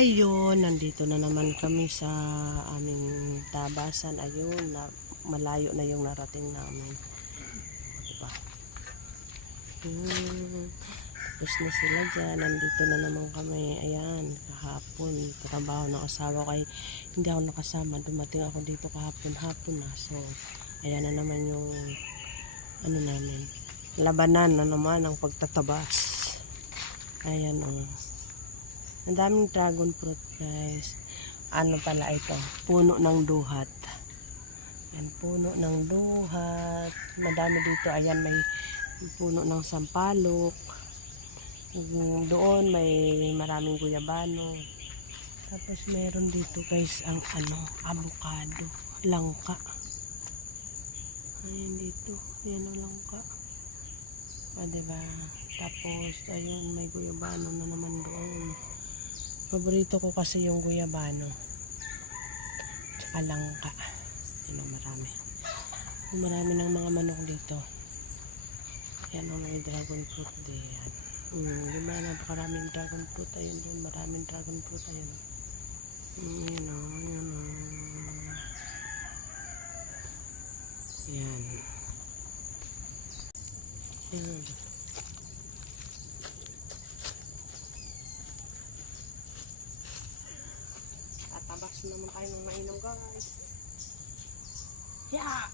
Ayun, nandito na naman kami sa aming tabasan. Ayun, malayo na yung narating namin. O, diba? Tapos na sila dyan. Nandito na naman kami. Ayan, kahapon. Trabaho ng asawa ko. Hindi ako nakasama. Dumating ako dito kahapon-hapon na. So, ayan na naman yung ano namin. Labanan na naman ang pagtatabas. Ayan o. Ang daming dragon fruit, guys. Ano pala ito? Puno ng duhat. Ayan, puno ng duhat. Madami dito. Ayan, may puno ng sampalok. Doon may maraming guyabano. Tapos meron dito, guys, ang avocado. Langka. Ayan dito. Ayan ang langka. O, diba? Tapos, ayun, may guyabano na naman doon. Paborito ko kasi yung guyabano. Tsaka langka. Yan o, marami. Marami ng mga manok dito. Yan o, may dragon fruit din. Diba, napakaraming dragon fruit. Ayun doon, maraming dragon fruit. Ayun. Yan o, yan o. Yan. Yan. Tatabas naman kayo ng mainom, guys. Yeah!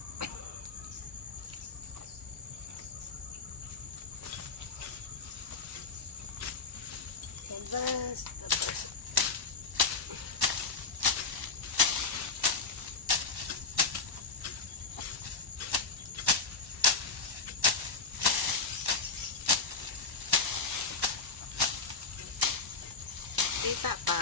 Tabas, tabas. Kita pa.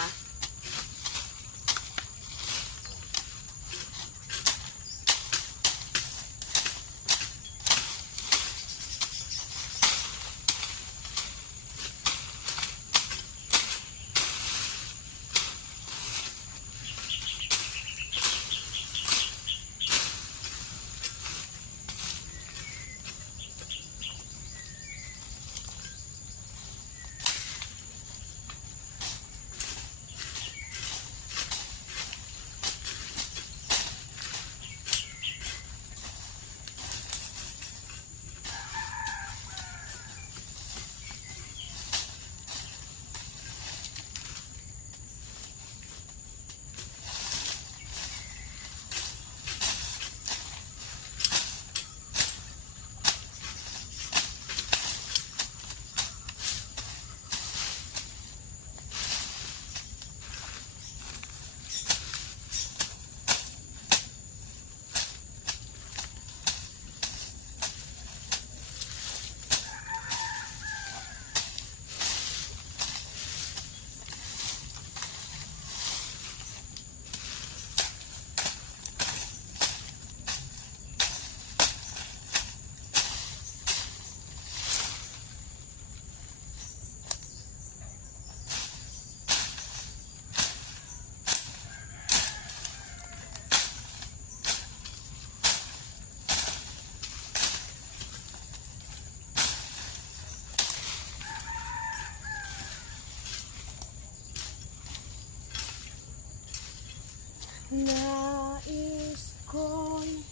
Nais ko'y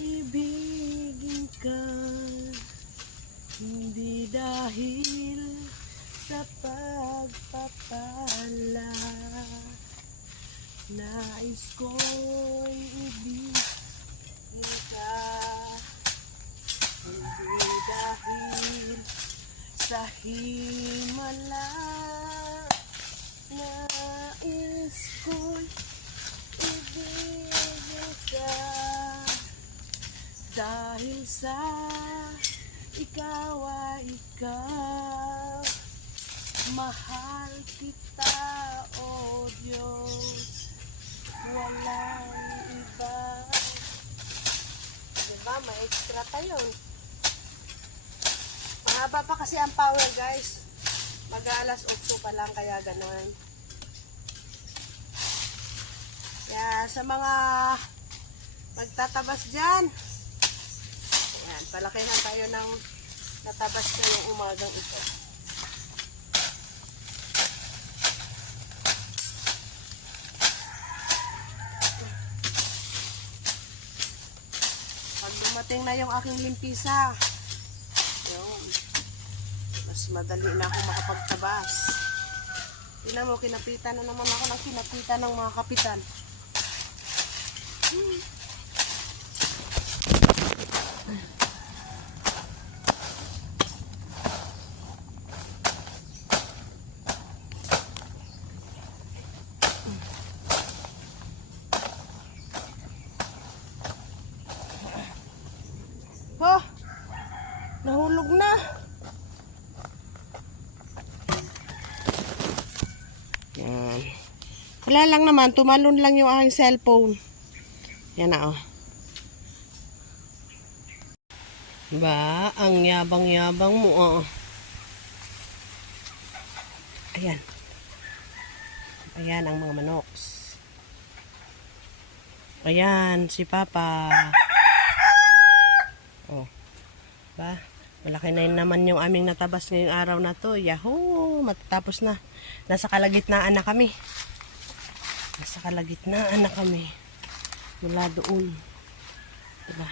ibigin ka, hindi dahil sa pagpapala. Nais ko'y ibigin ka, hindi dahil sa himala. Nais ko'y ibigin ka dahil sa ikaw ay ikaw. Mahal kita, O Diyos, walang iba. Diba? May extra pa yun. Mahaba pa kasi ang power, guys. Mag-alas 8 pa lang, kaya ganun. Kaya sa mga magtatabas dyan, ayan, palakihan tayo ng natabas ngayong umagang ito. dumating na yung aking limpisa. Yun. Mas madali na akong makapagtabas. Tingnan mo, kinapitan na naman ako ng kinapitan ng mga kapitan. Oh, nahulog na. Yan. Wala lang naman, tumalon lang yung aking cellphone. Yan na, oh. Diba? Ang yabang-yabang mo, oh. Ayan. Ayan ang mga manoks. Ayan, si Papa. Oh. Ba? Malaki na naman yung aming natabas ngayong araw na to. Yahoo! Matatapos na. Nasa kalagitnaan na kami. Nasa kalagitnaan na kami. Mula doon. Diba?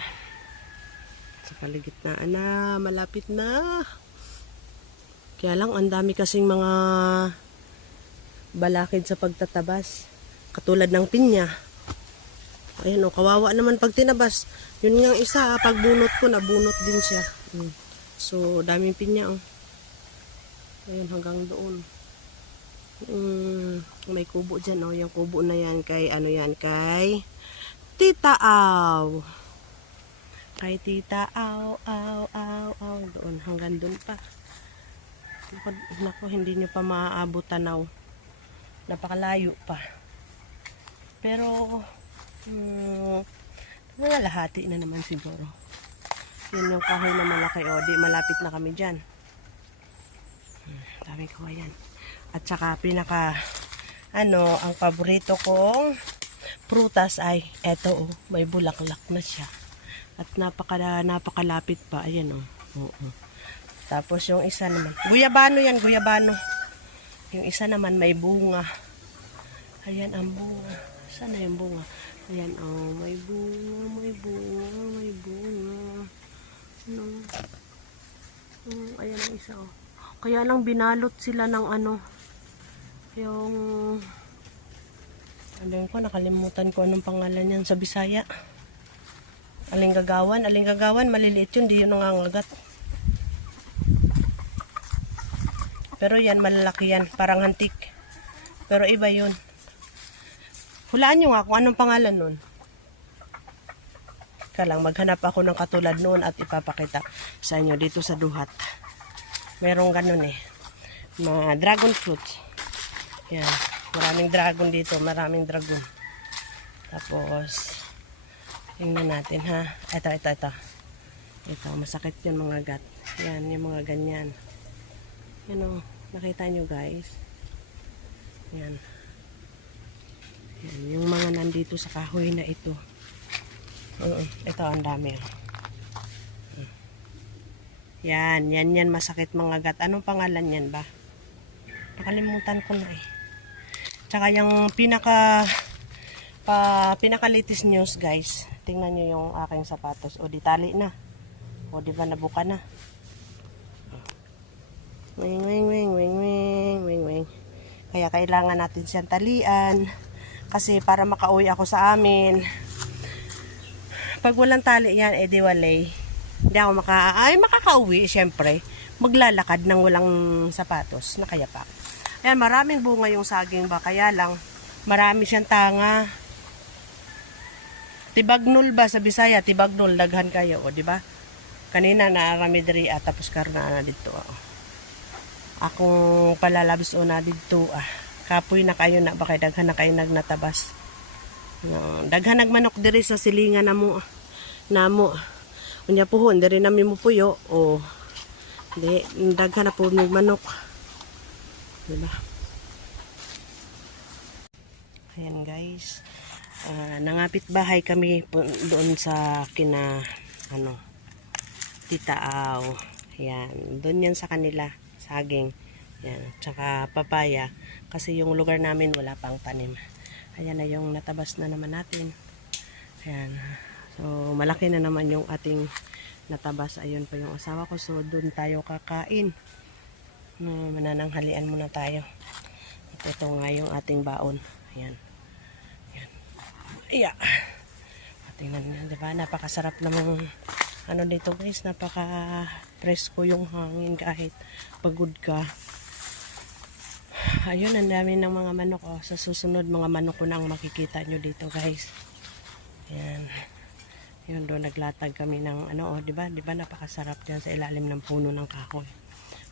Sa kalagitnaan na. Malapit na. Kaya lang, ang dami kasing mga balakid sa pagtatabas. Katulad ng pinya. Ayan o, kawawa naman pag tinabas. Yun nga isa, pag bunot ko, nabunot din siya. So, daming pinya o. Ayan, hanggang doon. May kubo dyan o. Yung kubo na yan kay, ano yan, kay Tita Aw. Kay Tita Aw, aw, aw, aw. Doon, hanggang doon pa. Naku, hindi nyo pa maaabot tanaw. Napakalayo pa. Pero, mga lahati na naman siguro. Yun yung kahoy na malaki. O, di malapit na kami dyan. Dami ko yan. At saka pinaka, ang paborito kong prutas ay eto, may bulaklak na siya. At napakalapit pa. Ayan o. Oo. Tapos yung isa naman, guyabano yan, guyabano. Yung isa naman may bunga. Ayan ang bunga. Saan na yung bunga? Ayan, oh, may bunga, may bunga, may bunga. Ano? Ayan ang isa, oh. Kaya lang binalot sila ng yung, alam ko, nakalimutan ko anong pangalan yan sa Bisaya. Alinggagawan, alinggagawan, maliliit yun, di yun nangangagat. Pero yan, malalaki yan, parang hantik. Pero iba yun. Hulaan nyo nga kung anong pangalan nun. Lang maghanap ako ng katulad noon at ipapakita sa inyo dito sa Duhat. Merong ganun eh. Mga dragon fruit. Yan. Maraming dragon dito. Maraming dragon. Tapos, tingnan natin ha. Ito. Ito, masakit yun mga gat. Yan, yung mga ganyan. Yan o. Nakita nyo guys. Yan. Yan, yung mga nandito sa kahoy na ito. Ito, ang dami. Yan masakit mga gat. Anong pangalan yan ba? Nakalimutan ko na eh. Tsaka yung pinaka latest news guys. Tingnan nyo yung aking sapatos. O, di tali na. O, di ba nabuka na? Wing. Kaya kailangan natin siyang talian. Kasi para makauwi ako sa amin. Pag walang tali yan, edi walay. Hindi ako makakauwi, syempre. Maglalakad ng walang sapatos na kaya pa. Ayan, maraming bunga yung saging ba. Kaya lang, marami siyang tanga. Tibagnol ba sa Bisaya? Tibagnol, daghan kayo, o diba? Kanina naarami diri tapos karon na dito. Akong palalabs o na dito kapoy na kayo na baka daghan na kayo nagnatabas. No, daghan nagmanok diri sa silingan namo. Unya puhon diri nami mo puyo o di daghan na po manok. Diba? Ayan guys. Nangapit bahay kami doon sa Tita Aw. Ayan, doon yan sa kanila, saging. Yan, tsaka papaya. Kasi yung lugar namin wala pang tanim. Ayan na yung natabas na naman natin. Ayan. So, malaki na naman yung ating natabas. Ayun pa yung asawa ko. So, doon tayo kakain. Manananghalian muna tayo. At ito nga yung ating baon. Ayan. Ayan. Iya. Tingnan nyo, diba? Napakasarap namang ano dito guys. Napaka-presko yung hangin kahit pagod ka. Ayun, ang dami ng mga manok. Oh. Sa susunod, mga manok ko na ang makikita nyo dito guys. Ayan. Yun, doon naglatag kami ng ano, oh, diba? Diba napakasarap dyan sa ilalim ng puno ng kahoy.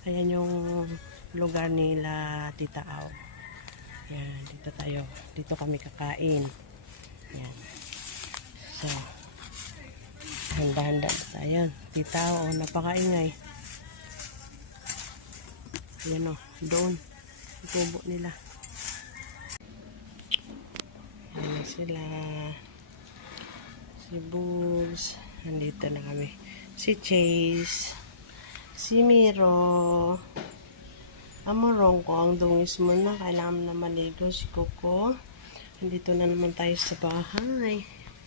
Ayan yung lugar nila Tita Au. Ayan, dito tayo. Dito kami kakain. Ayan. So, handa-handa tayo. Tita Au, oh, napakaingay. Ayan o, doon. Tubo nila. Ayan sila. Si Bulls. Nandito na kami. Si Chase. Si Miro. Amorong ko, ang dungis mo na. Kailangan na maligo si Coco. Nandito na naman tayo sa bahay.